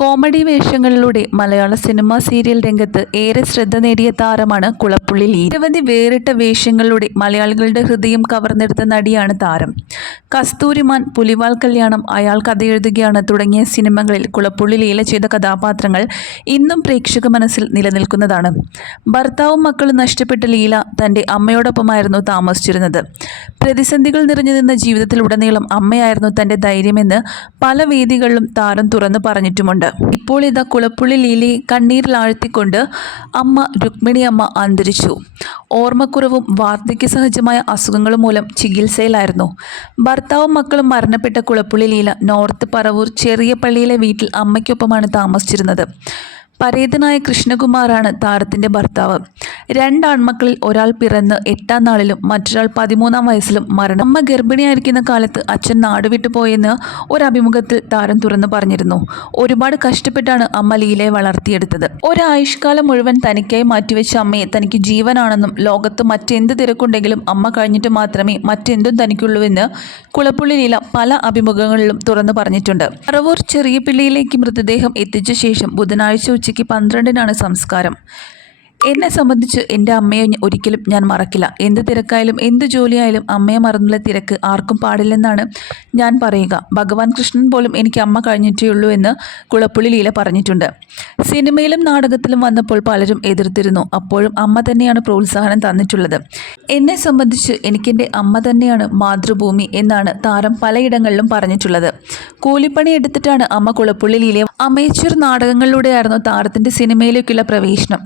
Comedy വേഷങ്ങളിലൂടെ മലയാള cinema serial രംഗത്ത് ഏറെ ശ്രദ്ധ നേടിയ താരമാണ് കുളപ്പുള്ളി ലീ. നിരവധി വേറിട്ട വേഷങ്ങളിലൂടെ മലയാളികളുടെ ഹൃദയം കവർന്നെടുത്ത നടിയാണ് താരം. കസ്തൂരിമാൻ പുലിവാൽ കല്യാണം അയാൾ കഥയെഴുതുകയാണ് തുടങ്ങിയ സിനിമകളിൽ കുളപ്പുള്ളി ലീല ചെയ്ത കഥാപാത്രങ്ങൾ ഇന്നും പ്രേക്ഷക മനസ്സിൽ നിലനിൽക്കുന്നതാണ്. ഭർത്താവും മക്കളും നഷ്ടപ്പെട്ട ലീല തന്റെ അമ്മയോടൊപ്പമായിരുന്നു താമസിച്ചിരുന്നത്. പ്രതിസന്ധികൾ നിറഞ്ഞു നിന്ന ജീവിതത്തിലുടനീളം അമ്മയായിരുന്നു തന്റെ ധൈര്യമെന്ന് പല വേദികളിലും താരം തുറന്നു പറഞ്ഞിട്ടുമുണ്ട്. ഇപ്പോൾ ഇതാ കുളപ്പുള്ളി ലീലയെ കണ്ണീരിലാഴ്ത്തിക്കൊണ്ട് അമ്മ രുക്മിണി അമ്മ അന്തരിച്ചു. ഓർമ്മക്കുറവും വാർദ്ധക്യ സഹജമായ അസുഖങ്ങളും മൂലം ചികിത്സയിലായിരുന്നു. ഭർത്താവും മക്കളും മരണപ്പെട്ട കുളപ്പുള്ളി ലീല നോർത്ത് പറവൂർ ചെറിയ പള്ളിയിലെ വീട്ടിൽ അമ്മയ്ക്കൊപ്പമാണ് താമസിച്ചിരുന്നത്. പരേതനായ കൃഷ്ണകുമാറാണ് താരത്തിന്റെ ഭർത്താവ്. രണ്ടാൺമക്കളിൽ ഒരാൾ പിറന്ന് എട്ടാം നാളിലും മറ്റൊരാൾ പതിമൂന്നാം വയസ്സിലും മരണം. അമ്മ ഗർഭിണിയായിരിക്കുന്ന കാലത്ത് അച്ഛൻ നാടുവിട്ടു പോയെന്ന് ഒരു അഭിമുഖത്തിൽ താരം തുറന്നു പറഞ്ഞിരുന്നു. ഒരുപാട് കഷ്ടപ്പെട്ടാണ് അമ്മ ലീലയെ വളർത്തിയെടുത്തത്. ഒരായുഷ്കാലം മുഴുവൻ തനിക്കായി മാറ്റിവെച്ച അമ്മയെ തനിക്ക് ജീവനാണെന്നും ലോകത്ത് മറ്റെന്ത് തിരക്കുണ്ടെങ്കിലും അമ്മ കഴിഞ്ഞിട്ട് മാത്രമേ മറ്റെന്തും തനിക്കുള്ളൂവെന്ന് കുളപ്പുള്ളി ലീല പല അഭിമുഖങ്ങളിലും തുറന്നു പറഞ്ഞിട്ടുണ്ട്. അറവൂർ ചെറിയ പിള്ളിയിലേക്ക് മൃതദേഹം എത്തിച്ച ശേഷം ബുധനാഴ്ച ഉച്ചയ്ക്ക് പന്ത്രണ്ടിനാണ് സംസ്കാരം. എന്നെ സംബന്ധിച്ച് എന്റെ അമ്മയെ ഒരിക്കലും ഞാൻ മറക്കില്ല. എന്ത് തിരക്കായാലും എന്ത് ജോലിയായാലും അമ്മയെ മറന്നുള്ള തിരക്ക് ആർക്കും പാടില്ലെന്നാണ് ഞാൻ പറയുക. ഭഗവാൻ കൃഷ്ണൻ പോലും എനിക്ക് അമ്മ കഴിഞ്ഞിട്ടേ ഉള്ളൂ എന്ന് കുളപ്പുള്ളി ലീല പറഞ്ഞിട്ടുണ്ട്. സിനിമയിലും നാടകത്തിലും വന്നപ്പോൾ പലരും എതിർത്തിരുന്നു. അപ്പോഴും അമ്മ തന്നെയാണ് പ്രോത്സാഹനം തന്നിട്ടുള്ളത്. എന്നെ സംബന്ധിച്ച് എനിക്കെന്റെ അമ്മ തന്നെയാണ് മാതൃഭൂമി എന്നാണ് താരം പലയിടങ്ങളിലും പറഞ്ഞിട്ടുള്ളത്. കൂലിപ്പണി എടുത്തിട്ടാണ് അമ്മ കുളപ്പുള്ളി ലീലയെ അമേച്ചൂർ നാടകങ്ങളിലൂടെയായിരുന്നു താരത്തിന്റെ സിനിമയിലേക്കുള്ള പ്രവേശനം.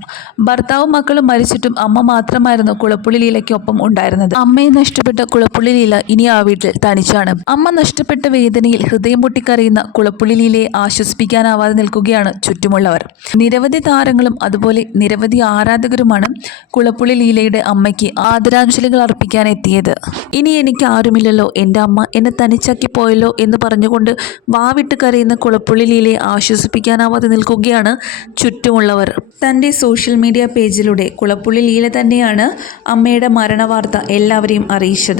ഭർത്താവും മക്കളും മരിച്ചിട്ടും അമ്മ മാത്രമായിരുന്നു കുളപ്പുള്ളി ലീലയ്ക്കൊപ്പം ഉണ്ടായിരുന്നത്. അമ്മയെ നഷ്ടപ്പെട്ട കുളപ്പുള്ളി ലീല ഇനി ആ വീട്ടിൽ തനിച്ചാണ്. അമ്മ നഷ്ടപ്പെട്ട വേദനയിൽ ഹൃദയം പൊട്ടിക്കറിയുന്ന കുളപ്പുള്ളി ലീലയെ ആശ്വസിപ്പിക്കാനാവാതെ നിൽക്കുകയാണ് ചുറ്റുമുള്ളവർ. നിരവധി താരങ്ങളും അതുപോലെ നിരവധി ആരാധകരുമാണ് കുളപ്പുള്ളി ലീലയുടെ അമ്മയ്ക്ക് ആദരാഞ്ജലികൾ അർപ്പിക്കാൻ എത്തിയത്. ഇനി എനിക്ക് ആരുമില്ലല്ലോ. എന്റെ അമ്മ എന്നെ തനിച്ചാക്കി പോയല്ലോ എന്ന് പറഞ്ഞുകൊണ്ട് വാവിട്ട് കരയുന്ന കുളപ്പുള്ളി ലീലയെ ആശ്വസിപ്പിക്കാനാവാതെ നിൽക്കുകയാണ് ചുറ്റുമുള്ളവർ. തന്റെ സോഷ്യൽ മീഡിയ പേജിലൂടെ കുളപ്പുള്ളി ലീല തന്നെയാണ് അമ്മയുടെ മരണവാർത്ത എല്ലാവരെയും അറിയിച്ചത്.